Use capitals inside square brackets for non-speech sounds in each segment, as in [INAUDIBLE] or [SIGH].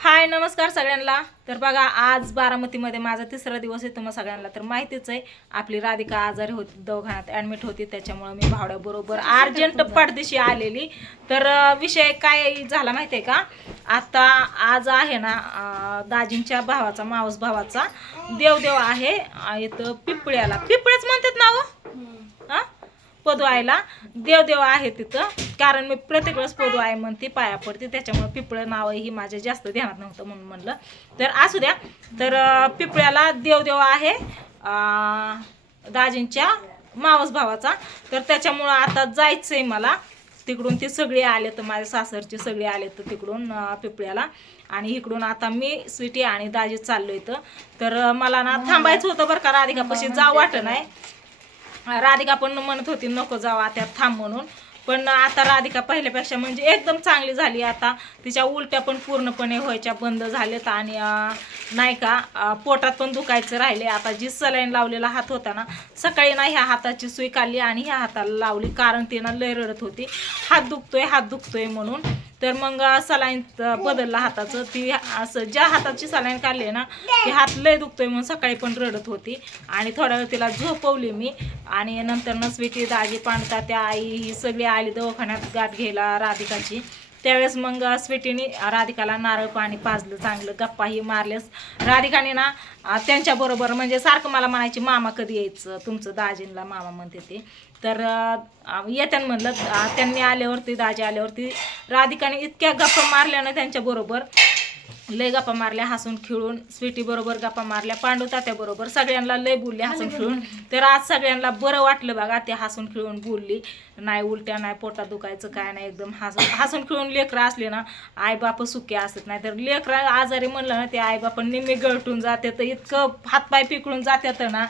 हाय नमस्कार सगळ्यांना. तर बघा आज बारामतीमध्ये माझा तिसरा दिवस आहे तुम्हाला सगळ्यांना. तर माहितीच आहे आपली राधिका आजारी होती दवाखान्यात ॲडमिट होती त्याच्यामुळं मी भावड्याबरोबर [LAUGHS] अर्जंट पाठदिशी आलेली. तर विषय काय झाला माहिती आहे का? आता आज आहे ना दाजींच्या भावाचा मावस भावाचा देवदेव आहे इथं पिपळ्याला. पिपळ्याच म्हणतात ना हा? पदवायला देवदेव आहे तिथं. कारण मी प्रत्येक वेळेस पदवाय म्हणते पाया पडते. त्याच्यामुळे पिपळं नाव ही माझ्या जास्त ध्यानात नव्हतं म्हणून म्हणलं. तर असू द्या. तर पिपळ्याला देवदेव आहे दाजींच्या मावस भावाचा. तर त्याच्यामुळं आता जायचंय मला. तिकडून ते सगळे आले तर माझ्या सासरचे सगळे आले तर तिकडून पिपळ्याला. आणि इकडून आता मी स्वीटी आणि दाजी चाललो इथं. तर मला ना थांबायचं होतं बरं का राधिकापाशी जाऊ वाटत नाही. राधिका पण म्हणत होती नको जावा त्यात थांब म्हणून. पण आता राधिका पहिल्यापेक्षा म्हणजे एकदम चांगली झाली आता. तिच्या उलट्या पण पूर्णपणे व्हायच्या बंद झाल्यात आणि नाही का पोटात पण दुखायचं राहिले. आता जी सलाईन लावलेला हात होता ना सकाळी ना ह्या हाताची सुई काढली आणि ह्या हाताला लावली कारण तिनं लय रडत होती. हात दुखतोय हात दुखतोय म्हणून तर मग सलाईन बदलला हाताचं. ती असं ज्या हाताची सलाईन काढली आहे ना ती हात लय दुखतोय म्हणून सकाळी पण रडत होती. आणि थोड्या वेळ तिला झोपवली मी. आणि नंतर नसवी ती दाजी पांडता त्या आई ही सगळी आली दवाखान्यात गाठ घ्यायला राधिकाची. त्यावेळेस मग स्वीटीने राधिकाला नारळ पाणी पाजलं चांगलं गप्पाही मारल्यास. राधिकाने ना त्यांच्याबरोबर म्हणजे सारखं मला म्हणायची मामा कधी यायचं? तुमचं दाजींला मामा म्हणते ते. तर येत्यानं येत्यान म्हणलं त्यांनी आल्यावरती दाजी आल्यावरती राधिकाने इतक्या गप्पा मारल्या ना त्यांच्याबरोबर लय गप्पा मारल्या हसून खिळून स्वीटी बरोबर गप्पा मारल्या पांडू तात्या बरोबर सगळ्यांना लय बोलली हसून खिळून. तर आज सगळ्यांना बरं वाटलं बघा ते हसून खिळून बोलली. नाही उलट्या नाही पोटात दुखायचं काय नाही एकदम हसून हसून खिळून लेकरं असले ना आई बाप सुखे असत नाही. तर लेकरं आजारी म्हणलं ना ते आई बाप निम्मे गळटून जाते तर इतकं हातपाय पिकळून जात्यात ना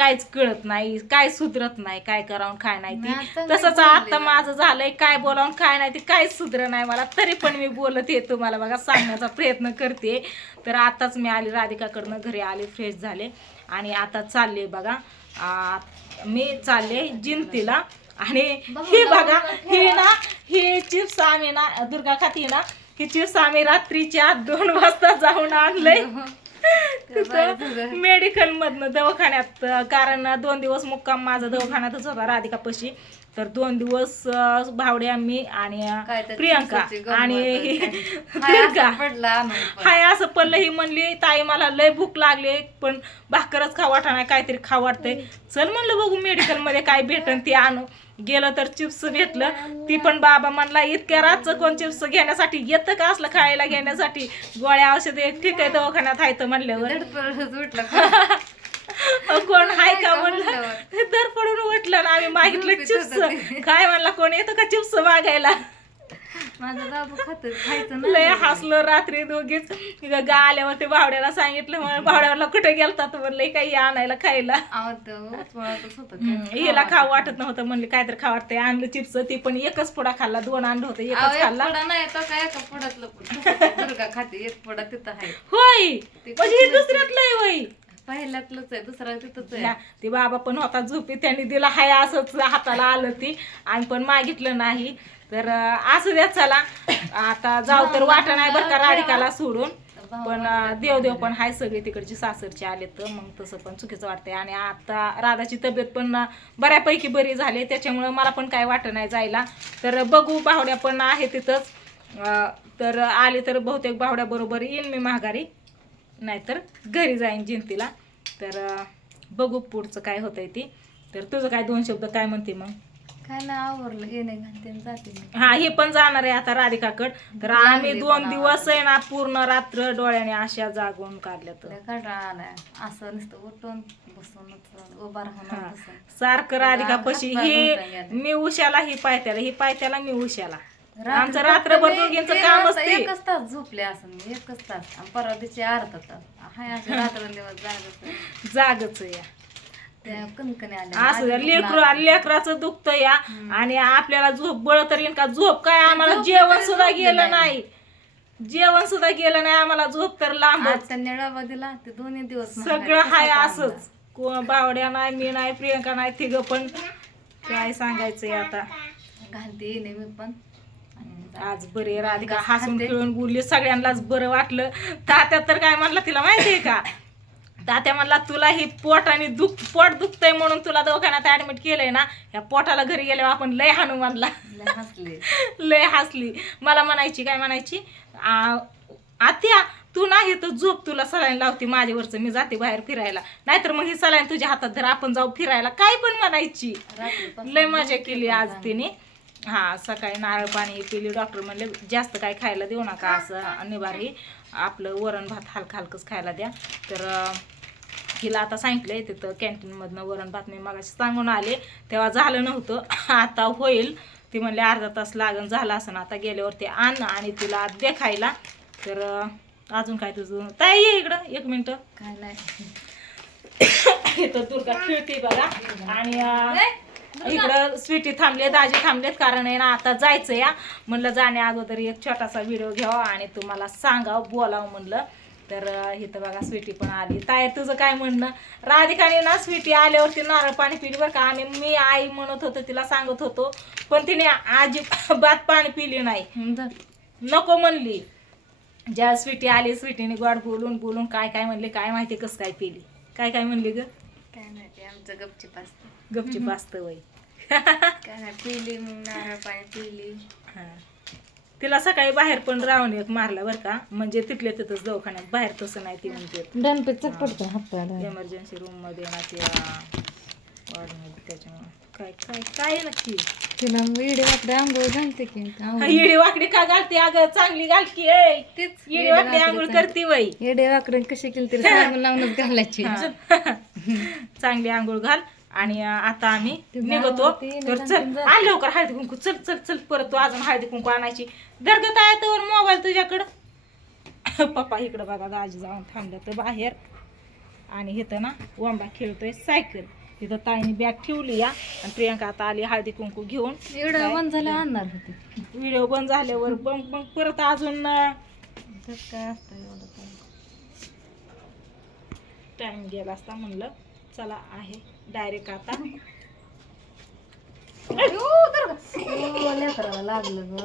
काहीच कळत नाही काय सुधरत नाही काय करावं काय नाही ती. तसंच आता माझं झालंय काय बोलावून काय नाही ते. काहीच सुधर नाही मला. तरी पण मी बोलत आहे तुम्हाला बघा सांगण्याचा प्रयत्न करते. तर आताच मी आली राधिकाकडनं घरी आले फ्रेश झाले. आणि आता चालले बघा. मी चालले जिंतीला. आणि ही बघा ही ना ही चिप्स आम्ही ना दुर्गा खाती ना ही चिप्स आम्ही रात्रीच्या दोन वाजता जाऊन आणलंय. तिथं मेडिकल मधनं दवाखान्यात कारण दोन दिवस मुक्काम माझा दवाखान्यातच होता राधिकापाशी तर दोन दिवस अं, भावड्या मी आणि प्रियंका आणि. [LAUGHS] हाय असं पडलं ही म्हणली ताई मला लय भूक लागली पण भाकरच खाऊ वाटा नाही काहीतरी खाऊ वाटतंय. चल म्हणलं बघू मेडिकलमध्ये काय भेटन. ते आणू. गेलं तर चिप्स भेटलं. ती पण बाबा म्हणला इतक्या रातचं कोण चिप्स घेण्यासाठी येतं का असलं खायला घेण्यासाठी? गोळ्या औषधे ठीक आहे दवाखान्यात आहे म्हणल्यावर. [LAUGHS] [LAUGHS] कोण हाय का म्हणलं? दर पडून उठलं ना आम्ही मागितलं ते. चिप्स. काय म्हणला कोण? येतं का चिप्स मागायला? माझा बाबू खात खायचं लय हसलो रात्री दोघीच. गा आल्यावरती भावड्याला सांगितलं म्हणून भावड्याला कुठे गेलतात? म्हणलं काही आणायला खायला. हिला खाऊ वाटत नव्हतं. म्हणले काहीतरी खाऊ वाटतंय. आणलं चिप्स ती पण एकच पुडा खाल्ला दोन आणलं होतं एकच एक खाल्ला. नाही तर काय एका पुडातलं खाते. एक पुडा तिथं आहे. होय. ते म्हणजे हे दुसऱ्यात लय होई पहिल्यातलंच आहे दुसरा तिथंच आहे. ती बाबा पण होता झोपी त्यांनी दिला हाय असंच हाताला आलं ती. आणि पण मागितलं नाही. तर अं, असू द्या चला. आता जाऊ तर वाट नाही बरं का राधिकाला सोडून. पण अं, देवदेव पण हाय सगळे तिकडची सासरचे आले तर मग तसं पण चुकीचं वाटतंय. आणि आता राधाची तब्येत पण अं, बऱ्यापैकी बरी झाली. त्याच्यामुळं मला पण काय वाटत नाही जायला. तर बघू बावड्या पण आहे तिथंच. अं, तर आले तर बहुतेक बावड्या बरोबर येईन मी माघारी. नाहीतर घरी जाईन जिंतीला. तर बघू पुढचं काय होतंय ती. तर तुझं काय दोन शब्द काय म्हणते मग? काय नाही आवरलं. येणे घालते आणि जाते मी. हा हे पण जाणार आहे आता राधिकाकड. तर आम्ही दोन दिवस आहे ना पूर्ण रात्र डोळ्याने अशा जागून काढल्या तर. लय कंटाळा आलाय असं नुसतं उठून बसून उभा राहून हा. बसून. सारखं राधिका पशी ही. मी उशाला ही पायत्याला ही पायत्याला मी उशाला. आमचं रात्रभर मी दोघींचं काम वाजता असते एकच तास झोपले असं मी एकच तास. आणि परवा दिवशी अर्धा तास. हाय असं रात्रंदिवस जागत जागच या. त्या कणकणी असं द्या लेकरू लेकराचं दुखतं या. आणि आपल्याला झोप बळ तर येईन का? झोप काय आम्हाला जेवण सुद्धा गेलं नाही. जेवण सुद्धा गेलं नाही. आम्हाला झोप तर लांबच. त्यांनी डबा दिला. ते दोन्ही दिवस सगळं हाय असंच. कोण बावड्या नाही मी नाही प्रियंका नाही तिघ पण. काय सांगायचंय आता? घालते येणे मी पण. आज बरे राधिका हसून. खेळून बोलली सगळ्यांनाच बरं वाटलं. तात्या तर काय म्हणला तिला माहितीये का? तात्या म्हणला तुला ही पोट आणि दुख पोट दुखतंय म्हणून तुला दवाखान्यात ऍडमिट केलंय ना? या पोटाला घरी गेल्यावर आपण लय हाणू म्हणला. लय हसले. [LAUGHS] लय हसली. मला म्हणायची काय म्हणायची? आत्या तू नाही तर झोप तुला सलाईन लावते माझ्यावरचं मी जाते बाहेर फिरायला. नाहीतर मग ही सलाईन तुझ्या हातात धर आपण जाऊ फिरायला. काय पण म्हणायची. लय मजा केली आज तिने. हा सकाळी नारळ पाणी पिली डॉक्टर म्हणले जास्त काय खायला देऊ नका असं निवारी आपलं वरण भात हलकं हलकंच खायला द्या. तर हिला आता सांगितलंय तिथं कॅन्टीनमधनं वरण भात मी मगाशी सांगून आले. तेव्हा झालं नव्हतं. आता होईल. ती म्हणले अर्धा तास लागण झालं असं आता गेल्यावरती आण आणि तिला दे खायला. तर अजून काय तुझं? ताई ये इकडं एक मिनटं. काय नाही. [COUGHS] इथं दुर्गा खेळते बघा. आणि इकडं स्वीटी थांबले दाजी थांबलेत कारण आहे ना आता जायचं या म्हणलं जाण्या अगोदर एक छोटासा व्हिडिओ घ्यावा आणि तुम्हाला सांगावं बोलावं म्हणलं. तर इथं बघा स्वीटी पण आली. ताय तुझं काय म्हणणं? राधिकाने ना स्वीटी आल्यावरती नारळ पाणी पिली बरं का? आणि मी आई म्हणत होतो तिला सांगत होतो पण तिने अजिबात पाणी पिली नाही. नको म्हणली. ज्या स्वीटी आली स्वीटीने गोड बोलून बोलून काय काय म्हणले काय माहिती कसं काय पिली. काय काय म्हणली ग? [LAUGHS] काय नाही ते आमचं गपचिप असतं. गपचीप असतं वय. काय नाही पिली मग नारळ पाणी पिली हा. तिला सकाळी बाहेर पण राहून एक मारला बरं का म्हणजे तिथल्या तिथंच दवाखान्यात बाहेर तसं नाही ती म्हणते. हात एमर्जन्सी रूममध्ये ना वॉर्डमध्ये त्याच्यामुळे. काय काय काय नक्की? तिला विडे वाकडे आंघोळ घालते की हा, येडी वाकडी का घालते? अगं चांगली घाल की ऐ. तेच. येडी वाकडी आंघोळ करते वय. येडे वाकडे कसे केले तरी लावूनच घालायची. [LAUGHS] चांगली आंघोळ घाल. आणि आता आम्ही निघतो. तर चल. आण लवकर हळदी कुंकू. चल चल चल परत तू अजून हळदी कुंकू आणायची. दर्गत आहे तर मोबाईल तुझ्याकडं. [LAUGHS] पप्पा इकडं बघा दाजी जाऊन थांबलं तर बाहेर. आणि इथं ना वंबा खेळतोय सायकल. इथं ताईने बॅग ठेवली या. आणि प्रियंका आता आली हळदी कुंकू घेऊन. एवढं बंद झालं आणणार होते. व्हिडिओ बंद झाल्यावर मग मग परत अजून काय असतं एवढं टाइम गेला असता म्हणलं चला आहे डायरेक्ट आता. लेकराला लागलं ग.